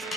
Hello,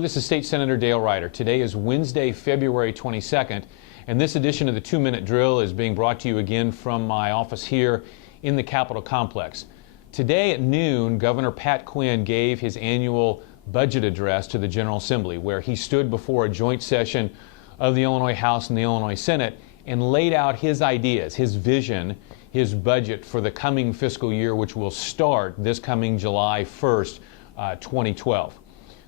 this is State Senator Dale Ryder. Today is Wednesday, February 22nd, and this edition of the 2-Minute Drill is being brought to you again from my office here in the Capitol Complex. Today at noon, Governor Pat Quinn gave his annual budget address to the General Assembly, where he stood before a joint session of the Illinois House and the Illinois Senate and laid out his ideas, his vision, his budget for the coming fiscal year, which will start this coming July 1st, 2012.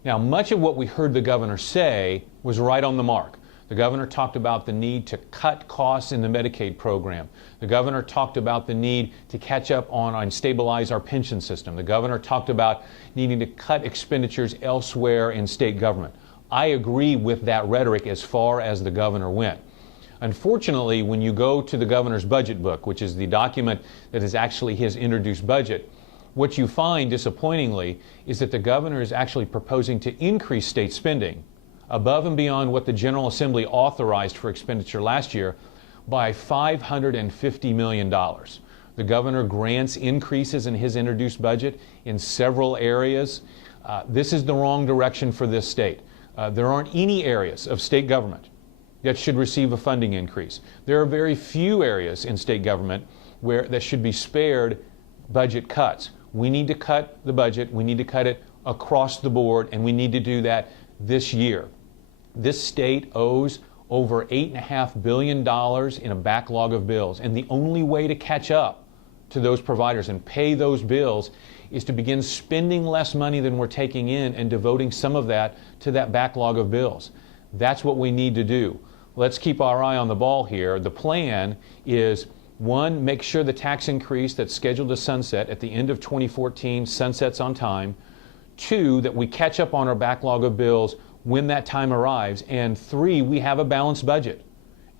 Now, much of what we heard the governor say was right on the mark. The governor talked about the need to cut costs in the Medicaid program. The governor talked about the need to catch up on and stabilize our pension system. The governor talked about needing to cut expenditures elsewhere in state government. I agree with that rhetoric as far as the governor went. Unfortunately, when you go to the governor's budget book, which is the document that is actually his introduced budget, what you find, disappointingly, is that the governor is actually proposing to increase state spending above and beyond what the General Assembly authorized for expenditure last year by $550 million. The governor grants increases in his introduced budget in several areas. This is the wrong direction for this state. There aren't any areas of state government that should receive a funding increase. There are very few areas in state government that should be spared budget cuts. We need to cut the budget, we need to cut it across the board, and we need to do that this year. This state owes over $8.5 billion in a backlog of bills, and the only way to catch up to those providers and pay those bills is to begin spending less money than we're taking in and devoting some of that to that backlog of bills. That's what we need to do. Let's keep our eye on the ball here. The plan is, one, make sure the tax increase that's scheduled to sunset at the end of 2014 sunsets on time. Two, that we catch up on our backlog of bills when that time arrives. And three, we have a balanced budget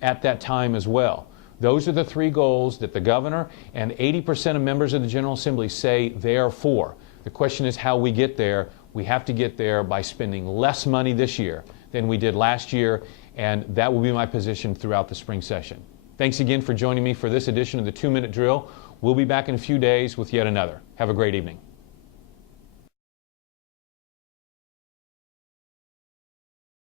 at that time as well. Those are the three goals that the governor and 80% of members of the General Assembly say they are for. The question is how we get there. We have to get there by spending less money this year than we did last year, and that will be my position throughout the spring session. Thanks again for joining me for this edition of the 2-Minute Drill. We'll be back in a few days with yet another. Have a great evening.